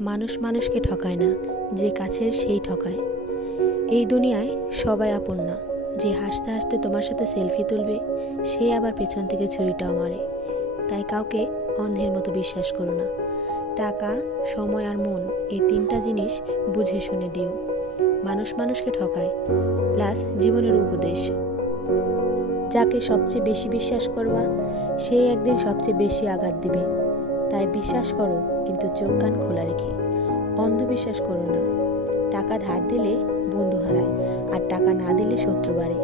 মানুষ মানুষকে ঠকায় না, যে কাছের সেই ঠকায়। এই দুনিয়ায় সবাই আপন না। যে হাসতে হাসতে তোমার সাথে সেলফি তুলবে, সে আবার পেছন থেকে ছুরিটাও মারে। তাই কাউকে অন্ধের মতো বিশ্বাস করো না। টাকা, সময় আর মন, এই তিনটা জিনিস বুঝে শুনে দিও। মানুষ মানুষকে ঠকায়, প্লাস জীবনের উপদেশ। যাকে সবচেয়ে বেশি বিশ্বাস করবা, সে একদিন সবচেয়ে বেশি আঘাত দিবে। তাই বিশ্বাস করো, কিন্তু চোখ কান খোলা রেখে। অন্ধবিশ্বাস করো না। টাকা ধার দিলে বন্ধু হারায়, আর টাকা না দিলে শত্রু বাড়ে।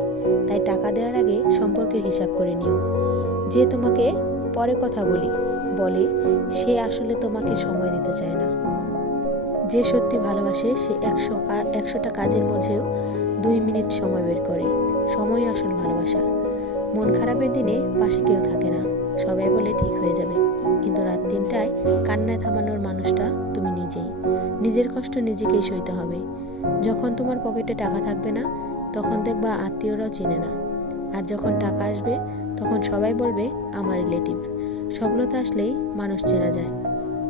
তাই টাকা দেওয়ার আগে সম্পর্কের হিসাব করে নিও। যে তোমাকে পরে কথা বলে, সে আসলে তোমাকে সময় দিতে চায় না। যে সত্যি ভালোবাসে, সে 100টা কাজের মধ্যেও 2 মিনিট সময় বের করে। সময় আসল ভালোবাসা। মন খারাপের দিনে পাশে কেউ থাকে না, সবাই বলে ঠিক হয়ে যাবে, কিন্তু রাত 3টায় কান্নায় থামানোর মানুষটা তুমি নিজেই। নিজের কষ্ট নিজেকেই সইতে হবে। যখন তোমার পকেটে টাকা থাকবে না, তখন দেখবা আত্মীয়রাও চিনে না। আর যখন টাকা আসবে, তখন সবাই বলবে আমার রিলেটিভ। সফলতা আসলেই মানুষ চেনা যায়।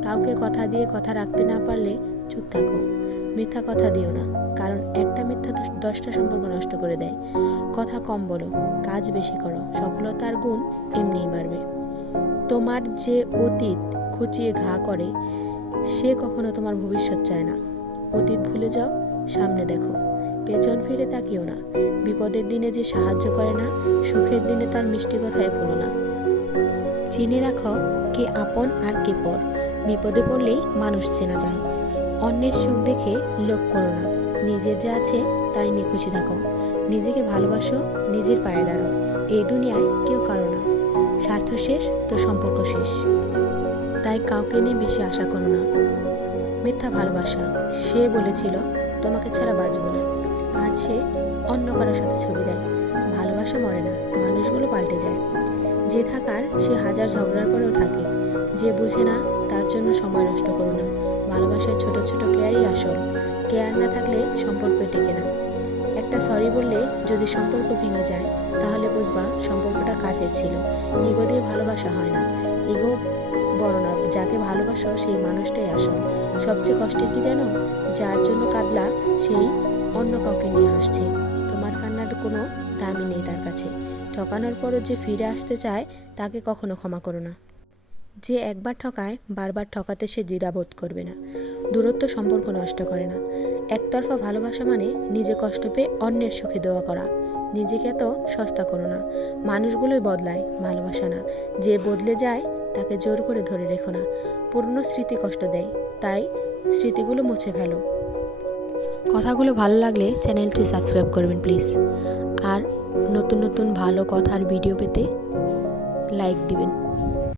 কাউকে কথা দিয়ে কথা রাখতে না পারলে চুপ থাকো। মিথ্যা কথা দিও না, কারণ একটা মিথ্যা 10টা সম্পর্ক নষ্ট করে দেয়। কথা কম বলো, কাজ বেশি করো, সফলতার গুণ এমনিই বাড়বে। তোমার যে অতীত খুঁচিয়ে ঘা করে, সে কখনো তোমার ভবিষ্যৎ চায় না। অতীত ভুলে যাও, সামনে দেখো। পেছন ফিরে তাকিও না। বিপদের দিনে যে সাহায্য করে না, সুখের দিনে তার মিষ্টি কথায় ভুলো না। চিনে রাখো, কে আপন আর কে পর। বিপদে পড়লেই মানুষ চেনা যায়। অন্যের সুখ দেখে লোভ করো না। নিজের যা আছে তাই নিয়ে খুশি থাকো। নিজেকে ভালোবাসো, নিজের পায়ে দাঁড়াও। এই দুনিয়ায় কেউ কারো না। স্বার্থ শেষ তো সম্পর্ক শেষ। তাই কাউকে নিয়ে বেশি আশা করো না। মিথ্যা ভালোবাসা, সে বলেছিল তোমাকে ছাড়া বাঁচব না, আজ সে অন্য কারোর সাথে ছবি দেয়। ভালোবাসা মরে না, মানুষগুলো পাল্টে যায়। যে থাকার, সে হাজার ঝগড়ার পরেও থাকে। যে বুঝে না, তার জন্য সময় নষ্ট করো না। ভালোবাসায় ছোট ছোট কেয়ারই আসল। কেয়ার না থাকলে সম্পর্ক টেকে না। একটা সরি বললে যদি সম্পর্ক ভেঙে যায়, তাহলে বুঝবা সম্পর্কটা কাজের ছিল। ইগো দিয়ে ভালোবাসা হয় না। ইগো বড় না, যাকে ভালোবাসো সেই মানুষটাই আসল। সবচেয়ে কষ্টের কি জানো? যার জন্য কাঁদলা, সেই অন্য কাউকে নিয়ে হাসছে। তোমার কান্নার কোনো দামই নেই তার কাছে। ঠকানোর পরও যে ফিরে আসতে চায়, তাকে কখনো ক্ষমা করো না। যে একবার ঠকায়, বারবার ঠকাতে সে দ্বিধাবোধ করবে না। দূরত্ব সম্পর্ক নষ্ট করে না। একতরফা ভালোবাসা মানে নিজে কষ্ট পেয়ে অন্যের সুখে দোয়া করা। নিজেকে এত সস্তা করো না। মানুষগুলোই বদলায়, ভালোবাসা না। যে বদলে যায়, তাকে জোর করে ধরে রেখো না। পুরনো স্মৃতি কষ্ট দেয়, তাই স্মৃতিগুলো মুছে ফেলো। কথাগুলো ভালো লাগলে চ্যানেলটি সাবস্ক্রাইব করবেন প্লিজ। আর নতুন নতুন ভালো কথার ভিডিও পেতে লাইক দিবেন।